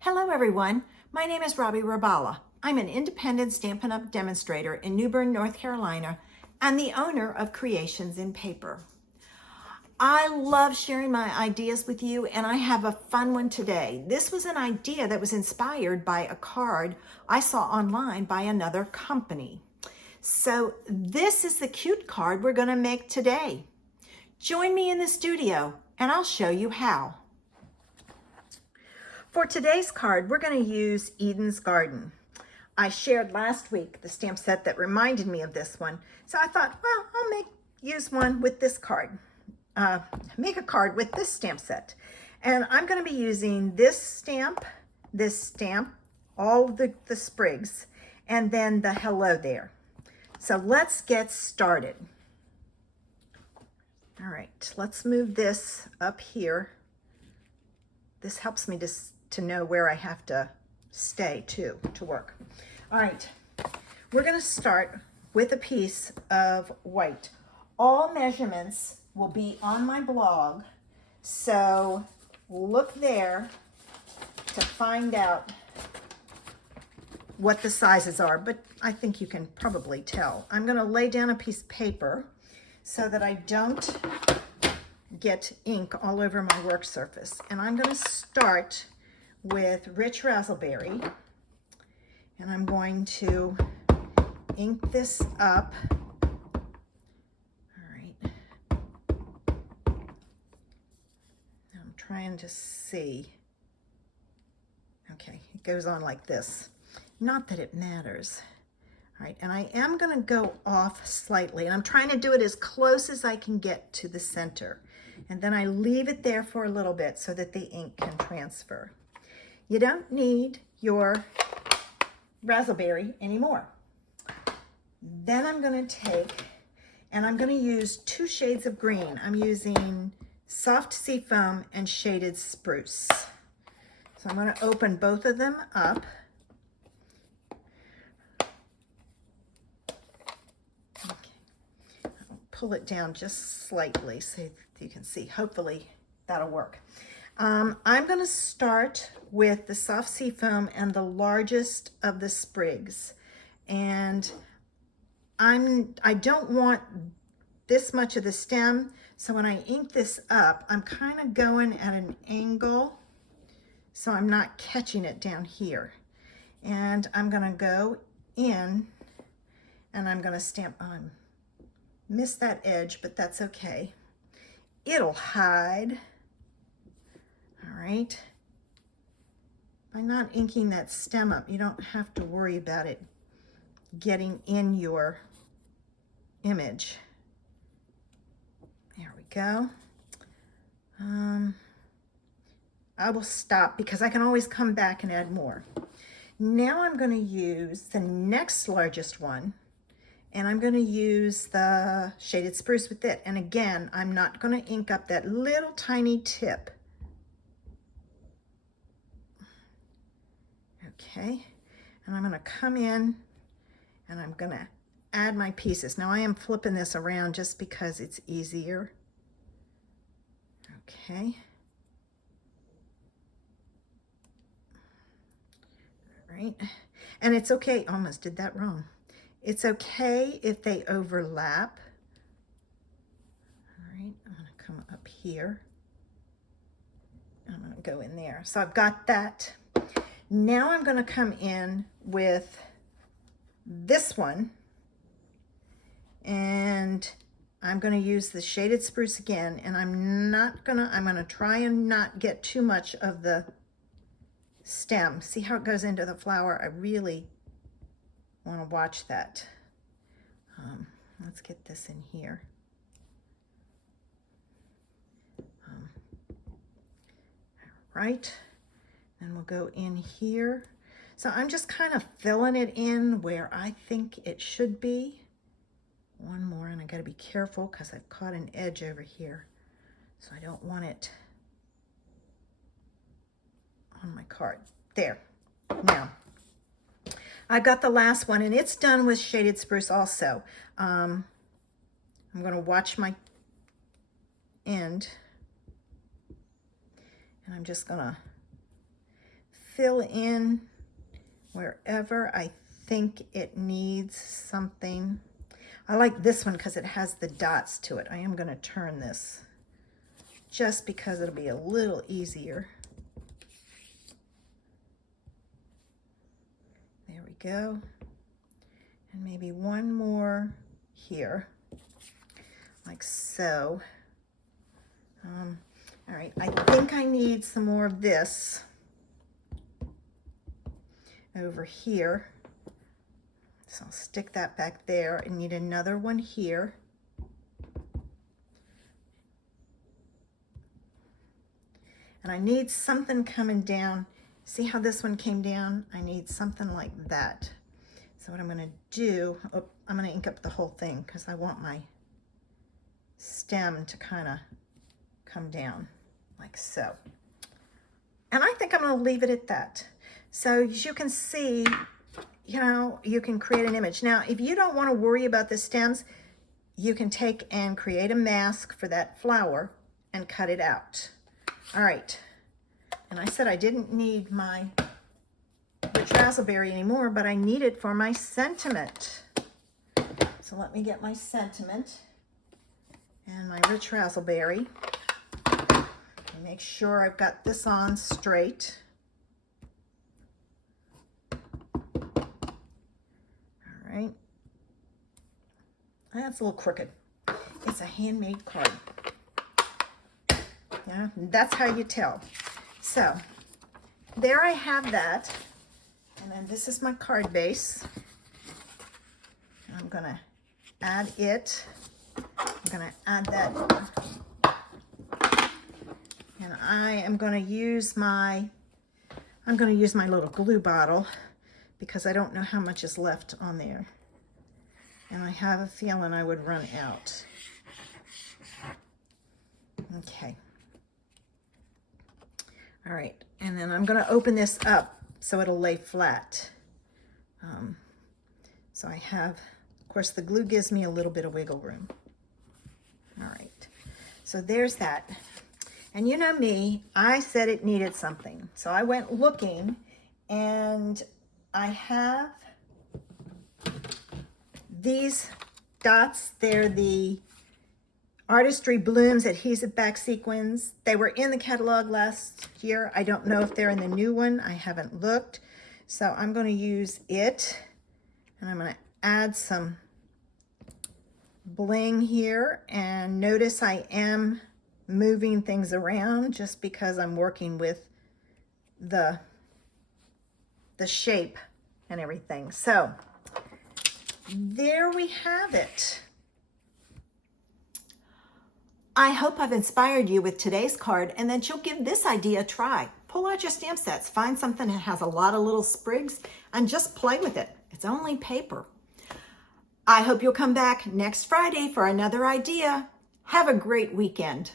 Hello everyone, my name is Robbie Rabala. I'm an independent Stampin' Up! Demonstrator in New Bern, North Carolina, and the owner of Creations in Paper. I love sharing my ideas with you, and I have a fun one today. This was an idea that was inspired by a card I saw online by another company. So this is the cute card we're going to make today. Join me in the studio, and I'll show you how. For today's card, we're going to use Eden's Garden. I shared last week the stamp set that reminded me of this one, so I thought, well, I'll use one with this card. Make a card with this stamp set. And I'm going to be using this stamp, all the sprigs, and then the hello there. So let's get started. All right, let's move this up here. This helps me to know where I have to stay too, to work. All right, we're gonna start with a piece of white. All measurements will be on my blog, so look there to find out what the sizes are, but I think you can probably tell. I'm gonna lay down a piece of paper so that I don't get ink all over my work surface. And I'm gonna start with rich raspberry, and I'm going to ink this up. All right. I'm trying to see. Okay, it goes on like this. Not that it matters. All right, and I am gonna go off slightly, and I'm trying to do it as close as I can get to the center. And then I leave it there for a little bit so that the ink can transfer. You don't need your raspberry anymore. Then I'm gonna take, and I'm gonna use 2 shades of green. I'm using soft seafoam and shaded spruce. So I'm gonna open both of them up. Okay. I'll pull it down just slightly so you can see. Hopefully that'll work. I'm going to start with the soft seafoam and the largest of the sprigs. And I don't want this much of the stem, so when I ink this up, I'm kind of going at an angle so I'm not catching it down here. And I'm going to go in and I'm going to stamp on. Missed that edge, but that's okay. It'll hide. All right. By not inking that stem up, you don't have to worry about it getting in your image. There we go. I will stop because I can always come back and add more. Now I'm going to use the next largest one, and I'm going to use the shaded spruce with it. And again, I'm not going to ink up that little tiny tip. Okay, and I'm going to come in and I'm going to add my pieces. Now I am flipping this around just because it's easier. Okay. All right, and it's okay, almost did that wrong. It's okay if they overlap. All right, I'm going to come up here. I'm going to go in there. So I've got that. Now I'm going to come in with this one, and I'm going to use the shaded spruce again, and I'm going to try and not get too much of the stem. See how it goes into the flower? I really want to watch that. Let's get this in here. Right. And we'll go in here. So I'm just kind of filling it in where I think it should be. One more, and I gotta be careful because I've caught an edge over here. So I don't want it on my card. There. Now, I got the last one, and it's done with shaded spruce also. I'm gonna watch my end, and I'm just gonna fill in wherever I think it needs something. I like this one because it has the dots to it. I am going to turn this just because it'll be a little easier. There we go. And maybe one more here, like so. All right, I think I need some more of this over here. So I'll stick that back there. I need another one here. And I need something coming down. See how this one came down? I need something like that. So what I'm going to do, I'm going to ink up the whole thing because I want my stem to kind of come down like so. And I think I'm going to leave it at that. So as you can see, you know, you can create an image. Now, if you don't want to worry about the stems, you can take and create a mask for that flower and cut it out. All right. And I said I didn't need my rich raspberry anymore, but I need it for my sentiment. So let me get my sentiment and my rich raspberry. And make sure I've got this on straight. All right. That's a little crooked. It's a handmade card. Yeah, that's how you tell. So there I have that. And then this is my card base. I'm gonna add it. I'm gonna add that. And I am gonna use my little glue bottle because I don't know how much is left on there. And I have a feeling I would run out. Okay. All right, and then I'm gonna open this up so it'll lay flat. So I have, of course, the glue gives me a little bit of wiggle room. All right, so there's that. And you know me, I said it needed something. So I went looking, and I have these dots. They're the Artistry Blooms adhesive back sequins. They were in the catalog last year. I don't know if they're in the new one. I haven't looked. So I'm going to use it, and I'm going to add some bling here. And notice I am moving things around just because I'm working with the shape and everything. So there we have it. I hope I've inspired you with today's card and that you'll give this idea a try. Pull out your stamp sets, find something that has a lot of little sprigs, and just play with it. It's only paper. I hope you'll come back next Friday for another idea. Have a great weekend.